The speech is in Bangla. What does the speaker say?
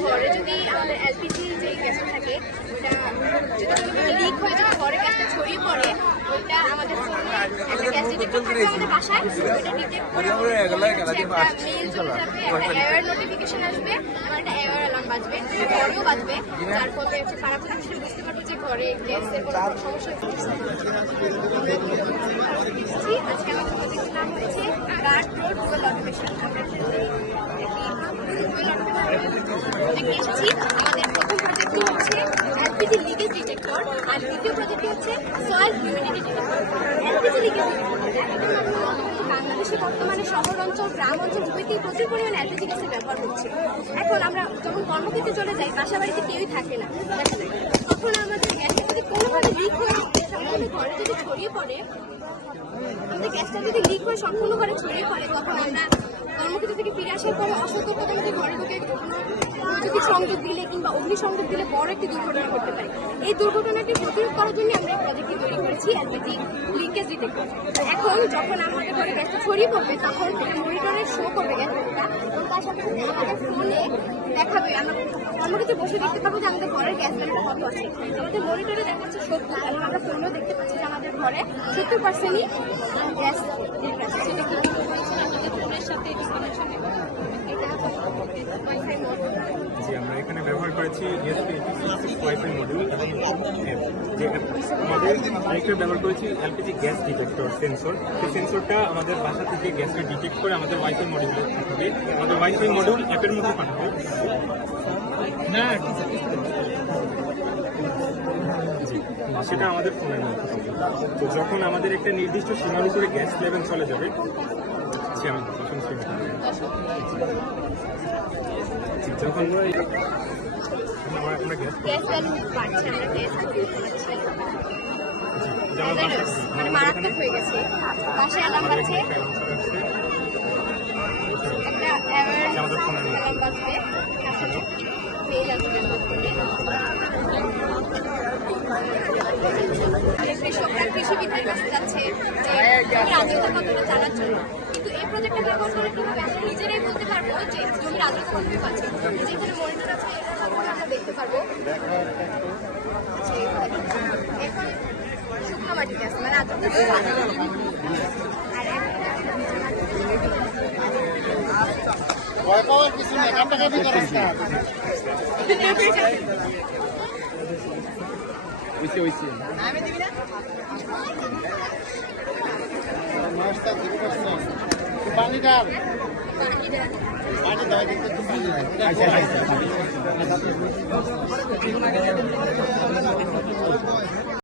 ঘরে যদি আমাদের এলপিজি যে গ্যাসটা থাকে ওটা যদি লিক হয়ে যদি ঘরে গ্যাসটা ছড়িয়ে পড়ে ওইটা আমাদের একটা গ্যাস ডিটেক্টর বাসায় হচ্ছে একটা মেইল চলে যাবে একটা এয়ার নোটিফিকেশন আসবে একটা এয়ার অ্যালার্ম বাজবে ঘরেও বাজবে যার হচ্ছে পাড়া প্রতিবেশী বুঝতে পারবে যে ঘরে গ্যাসের সমস্যা আজকে আমাদের প্রজেক্টের নাম গার্ড রোড ডুয়েল অটোমেশন আমরা প্রজেক্টে এসেছি আমাদের প্রথম প্রজেক্টটি হচ্ছে এলপিজি লিকেজ ডিটেক্টর আর দ্বিতীয় প্রজেক্টটি হচ্ছে soil humidity detector LPG leakage বাংলাদেশে বর্তমানে শহর অঞ্চল গ্রাম অঞ্চল উভয়তেই প্রচুর পরিমাণে এলপিজি গ্যাসের ব্যবহার হচ্ছে। এখন আমরা যখন কর্মক্ষেত্রে চলে যাই বাসা বাড়িতে কেউই থাকে না। দেখা যায় তখন আমাদের গ্যাসটা যদি কোনোভাবে লিক হয়ে ঘরে যদি ছড়িয়ে পড়ে, আমাদের গ্যাসটা যদি লিক হয়ে, সম্পূর্ণ ঘরে ছড়িয়ে পড়ে, তখন আমরা কর্মক্ষেত্র থেকে ফিরে আসার পরে অসতর্কতা আমাদের ঘরে ঢুকে বৈদ্যুতিক সংযোগ দিলে কিংবা অগ্নিসংযোগ দিলে বড় একটি দুর্ঘটনা ঘটতে পারে। এই দুর্ঘটনাটি প্রতিরোধ করার জন্য আমরা এই প্রজেক্টটি তৈরি করেছি এলপিজি লিকেজ ডিটেক্টর এখন যখন আমাদের ঘরে গ্যাসটা ছড়িয়ে পড়বে, তখন মনিটরে শো করবে গ্যাসটা এবং তার সাথে সাথে আমাদের ফোনে দেখাবে। আমরা কর্মক্ষেত্রে বসে দেখতে পাবো যে আমাদের ঘরের গ্যাস লেভেল কত আছে। আমাদের মনিটরে দেখাচ্ছে সত্তর এবং আমরা ফোনেও দেখতে পাচ্ছি যে আমাদের ঘরে সত্তর পার্সেন্টই গ্যাস ঠিক আছে সেটা কি আমাদের ফোনের সাথে এটা ওয়াইফাই মোড জি আমরা এখানে ব্যবহার করেছি ESP ওয়াইফাই মডিউল এবং আমাদের আরেকটা ব্যবহার করেছি এলপিজি গ্যাস ডিটেক্টর সেন্সর সেই সেন্সরটা আমাদের বাসা থেকে গ্যাসটা ডিটেক্ট করে আমাদের ওয়াইফাই মডিউলে পাঠাবে। আমাদের ওয়াইফাই মডিউল অ্যাপের মধ্যে পাঠাবে। না সেটা আমাদের ফোনের মধ্যে তো যখন আমাদের একটা নির্দিষ্ট সীমার উপরে গ্যাস লেভেল চলে যাবে পাচ্ছি মানে মারাত্মক হয়ে গেছে। পাশে অ্যালার্ম বাজছে। একটা। অ্যালার্ম বাজবে। ফোনে অনেক কৃষকরা কৃষিবিদের কাছে যাচ্ছে। যে আর্দ্রতা কতটা জানার জন্য কিন্তু এই প্রজেক্টটা ব্যবহার করে কীভাবে আমরা নিজেরাই বলতে পারব যে জমির আর্দ্রতা কতটুকু আছে যেখানে মনিটর আছে এটার মাধ্যমে আমরা দেখতে পারব। আচ্ছা, এখন শুকনো মাটিতে আছে মানে ভয় পাওয়ার কিছু নেই কাটাকাটি করার না? পানি